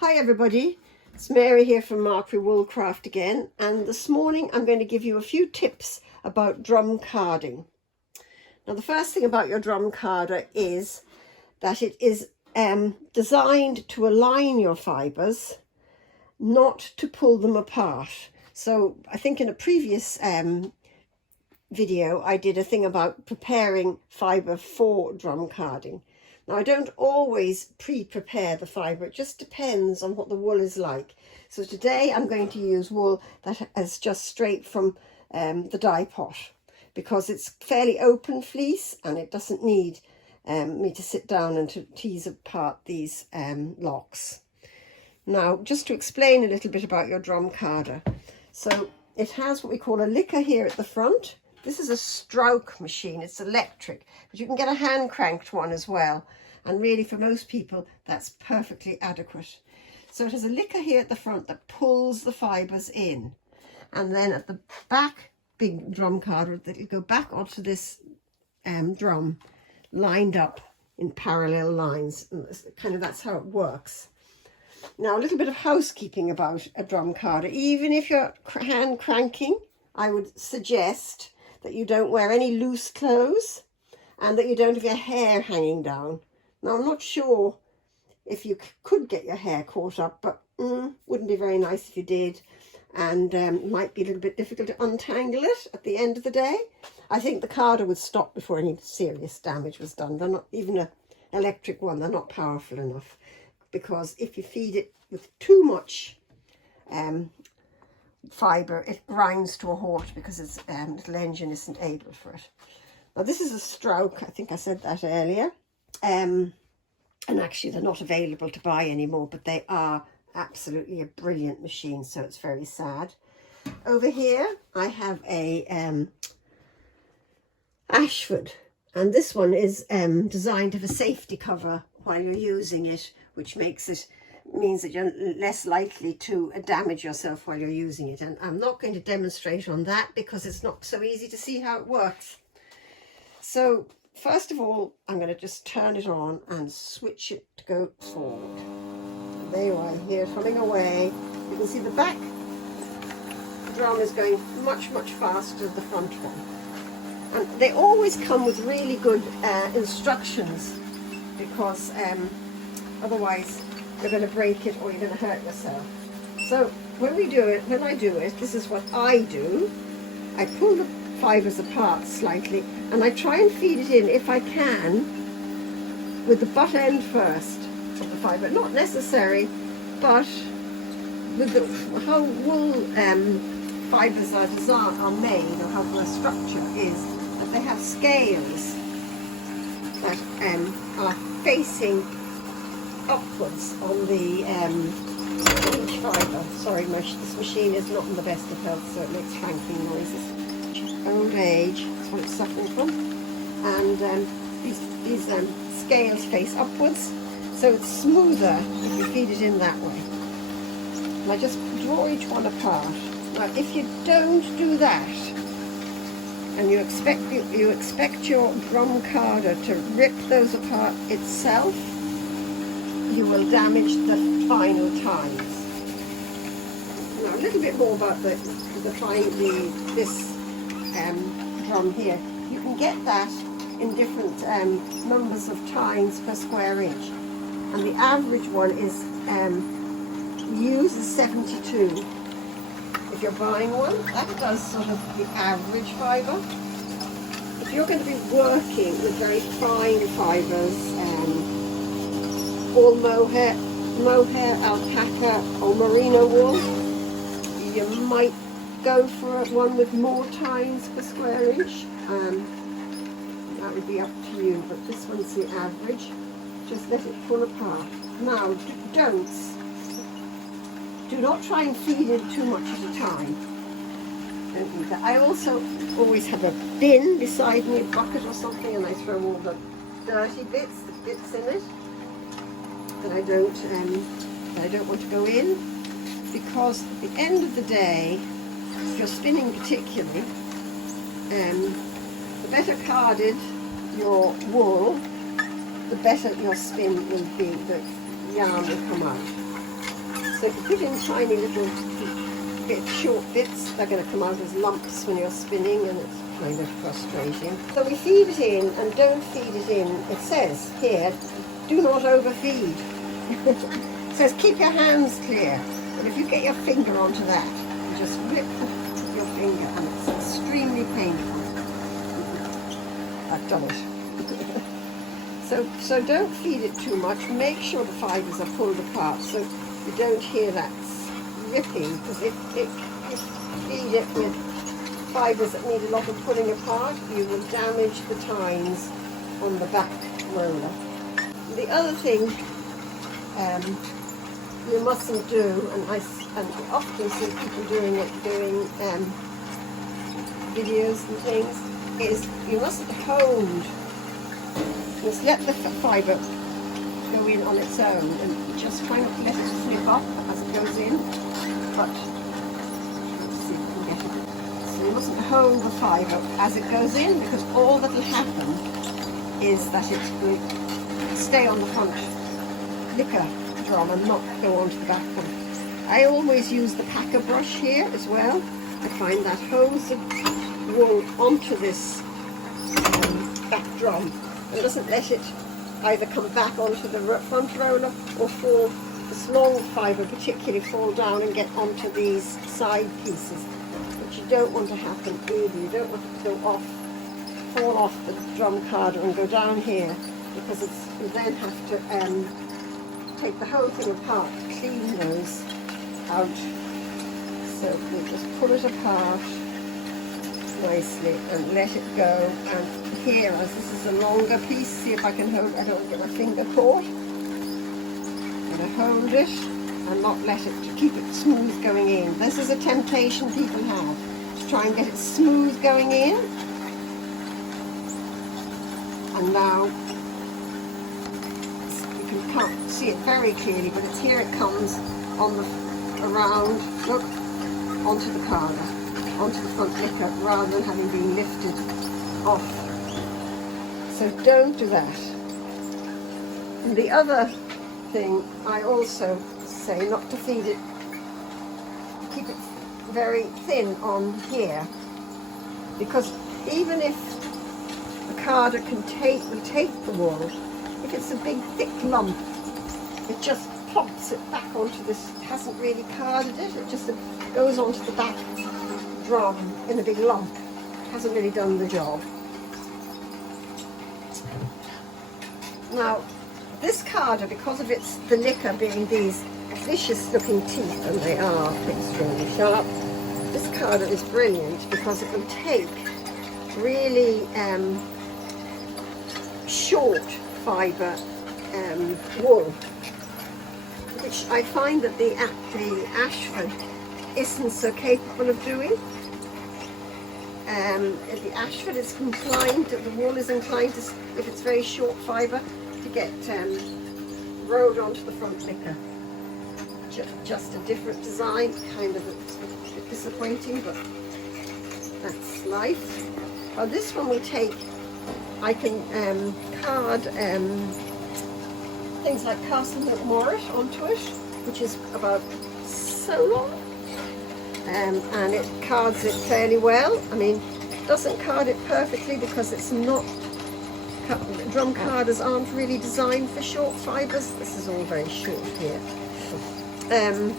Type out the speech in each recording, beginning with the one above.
Hi everybody, it's Mary here from Markery Woolcraft again, and this morning I'm going to give you a few tips about drum carding. Now the first thing about your drum carder is that it is designed to align your fibres, not to pull them apart. So I think in a previous video I did a thing about preparing fibre for drum carding. Now, I don't always pre-prepare the fibre, it just depends on what the wool is like. So today I'm going to use wool that is just straight from the dye pot, because it's fairly open fleece and it doesn't need me to sit down and to tease apart these locks. Now, just to explain a little bit about your drum carder. So it has what we call a licker here at the front. This is a stroke machine, it's electric, but you can get a hand cranked one as well. And really for most people, that's perfectly adequate. So it has a licker here at the front that pulls the fibres in. And then at the back, big drum carder, that'll go back onto this drum, lined up in parallel lines. And that's how it works. Now, a little bit of housekeeping about a drum carder. Even if you're hand cranking, I would suggest that you don't wear any loose clothes and that you don't have your hair hanging down. Now, I'm not sure if you could get your hair caught up, but wouldn't be very nice if you did, and might be a little bit difficult to untangle it at the end of the day. I think the carder would stop before any serious damage was done. They're not, even an electric one, they're not powerful enough, because if you feed it with too much fibre, it grinds to a halt because its little engine isn't able for it. Now, this is a stroke, I think I said that earlier. And actually they're not available to buy anymore, but they are absolutely a brilliant machine, so it's very sad. Over here I have a Ashford, and this one is designed to have a safety cover while you're using it, which means that you're less likely to damage yourself while you're using it. And I'm not going to demonstrate on that because it's not so easy to see how it works. So first of all, I'm going to just turn it on and switch it to go forward. There you are, here, pulling away. You can see the back drum is going much, much faster than the front one. And they always come with really good instructions, because otherwise you're going to break it or you're going to hurt yourself. So when I do it, this is what I do. I pull the fibres apart slightly, and I try and feed it in, if I can, with the butt end first of the fibre. Not necessary, but with how wool fibres are made, or how the structure is, that they have scales that are facing upwards on the each fibre. Sorry, this machine is not in the best of health, so it makes clanking noises. Old age, that's what it's suffering from, and these scales face upwards, so it's smoother if you feed it in that way. And I just draw each one apart. Now, if you don't do that, and you expect your drum carder to rip those apart itself, you will damage the final tines. Now, a little bit more about this drum here. You can get that in different numbers of tines per square inch, and the average one is uses 72. If you're buying one, that does sort of the average fibre. If you're going to be working with very fine fibres, all mohair, alpaca or merino wool, you might go for one with more tines per square inch. That would be up to you, but this one's the average. Just let it pull apart. Now, do not try and feed it too much at a time. Don't do that. I also always have a bin beside me, a bucket or something, and I throw all the dirty bits, the bits in it that I don't want to go in, because at the end of the day, if you're spinning particularly, the better carded your wool, the better your spin will be, the yarn will come out. So if you put in tiny little short bits, they're going to come out as lumps when you're spinning, and it's kind of frustrating. So we feed it in, and don't feed it in. It says here, do not overfeed. It says keep your hands clear, but if you get your finger onto that, you just rip your finger, and it's extremely painful. I've done it. So don't feed it too much. Make sure the fibres are pulled apart so you don't hear that ripping, because if you feed it with fibres that need a lot of pulling apart, you will damage the tines on the back roller. The other thing you mustn't do, and I often see people doing videos and things, is you mustn't hold. Just let the fibre go in on its own, and just try not to let it slip up as it goes in. But let's see if we can get it. So you mustn't hold the fibre as it goes in, because all that will happen is that it will stay on the front liquor drum and not go onto the back one. I always use the packer brush here as well. I find that holds the wool onto this back drum and doesn't let it either come back onto the front roller or fall, the small fibre particularly, fall down and get onto these side pieces, which you don't want to happen either. You don't want it to go off, fall off the drum carder and go down here, because you then have to take the whole thing apart to clean those out. So we just pull it apart nicely and let it go. And here, as this is a longer piece, see if I can hold, I don't get my finger caught. I'm going to hold it and not let it, to keep it smooth going in. This is a temptation people have, to try and get it smooth going in. And now you can't see it very clearly, but it's here, it comes on the around, look, onto the carder, onto the front liquor, rather than having been lifted off. So don't do that. And the other thing, I also say not to feed it, keep it very thin on here, because even if the carder will take the wool, if it's a big thick lump, it just plops it back onto this. It hasn't really carded it, it just goes onto the back drum in a big lump. It hasn't really done the job. Now, this carder, because of the liquor being these vicious looking teeth, and they are extremely sharp, this carder is brilliant because it will take really short fibre wool, which I find that the Ashford isn't so capable of doing. The Ashford is inclined, the wool is inclined to, if it's very short fibre, to get rolled onto the front liquor. Just a different design, kind of a bit disappointing, but that's life. Well, this one we take, I can card things like Castle Morris onto it, which is about so long, and it cards it fairly well. I mean, it doesn't card it perfectly because it's not, drum carders aren't really designed for short fibres. This is all very short here. And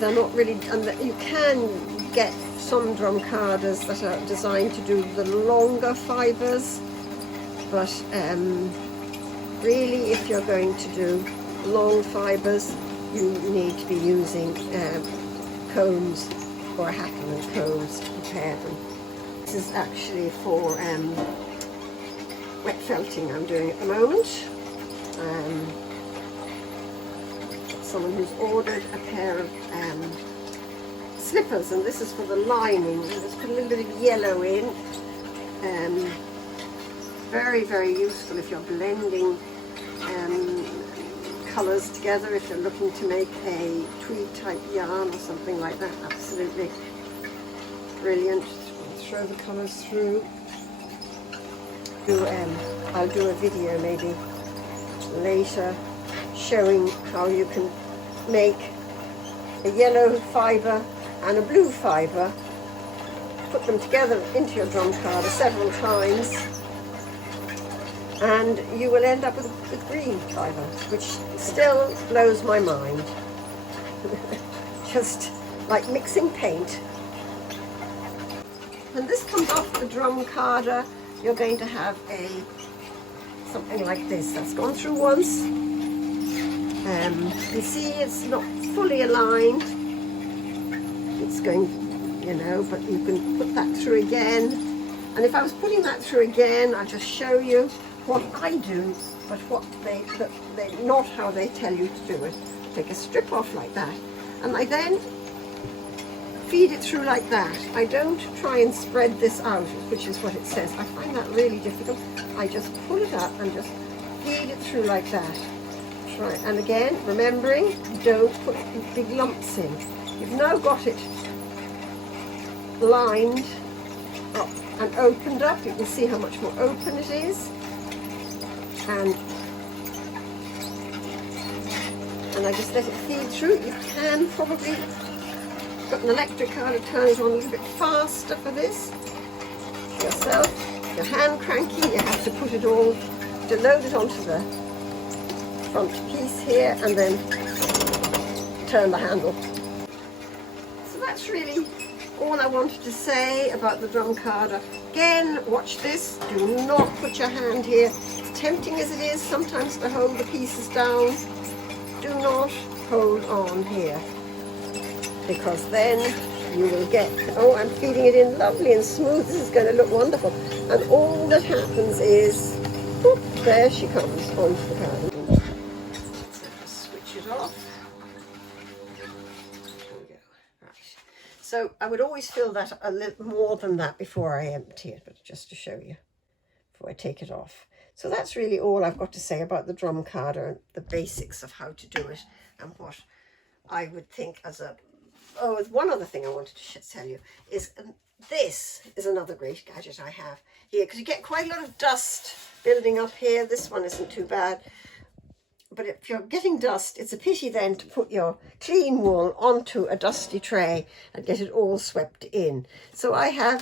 they're not really, and you can get some drum carders that are designed to do the longer fibres, but really if you're going to do long fibres, you need to be using combs or Hackman combs to prepare them. This is actually for wet felting I'm doing at the moment. Someone who's ordered a pair of slippers, and this is for the lining. Let's put a little bit of yellow in. Very, very useful if you're blending colours together, if you're looking to make a tweed type yarn or something like that. Absolutely brilliant. Throw the colours through. I'll do a video maybe later showing how you can make a yellow fibre and a blue fibre, put them together into your drum carder several times, and you will end up with green fibre, which still blows my mind. Just like mixing paint. When this comes off the drum carder, you're going to have something like this. That's gone through once. You see it's not fully aligned. It's going, you know, but you can put that through again. And if I was putting that through again, I'll just show you what I do, but not how they tell you to do it. Take a strip off like that, and I then feed it through like that. I don't try and spread this out, which is what it says. I find that really difficult. I just pull it up and just feed it through like that. Try, and again, remembering, don't put big lumps in. You've now got it lined up and opened up. You can see how much more open it is. And I just let it feed through. You can probably got an electric car to turn it on a little bit faster for this yourself. If you're hand cranky, you have to put it all, to load it onto the front piece here and then turn the handle. So that's really all I wanted to say about the drum carder. Again, watch this. Do not put your hand here. As tempting as it is sometimes to hold the pieces down, do not hold on here, because then you will get, oh, I'm feeding it in lovely and smooth. This is going to look wonderful. And all that happens is, whoop, there she comes onto the card. Switch it off. There we go. Right. So I would always fill that a little more than that before I empty it, but just to show you, before I take it off. So that's really all I've got to say about the drum carder and the basics of how to do it, and what I would think as a... Oh, one other thing I wanted to tell you is this is another great gadget I have here, because you get quite a lot of dust building up here. This one isn't too bad, but if you're getting dust, it's a pity then to put your clean wool onto a dusty tray and get it all swept in. So I have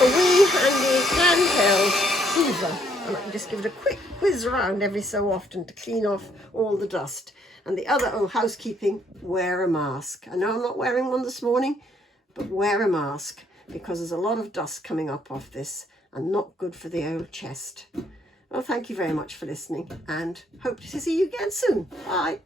a wee handy handheld hoover, and I can just give it a quick whiz around every so often to clean off all the dust. And the other, oh, housekeeping, wear a mask. I know I'm not wearing one this morning, but wear a mask, because there's a lot of dust coming up off this and not good for the old chest. Well, thank you very much for listening, and hope to see you again soon. Bye.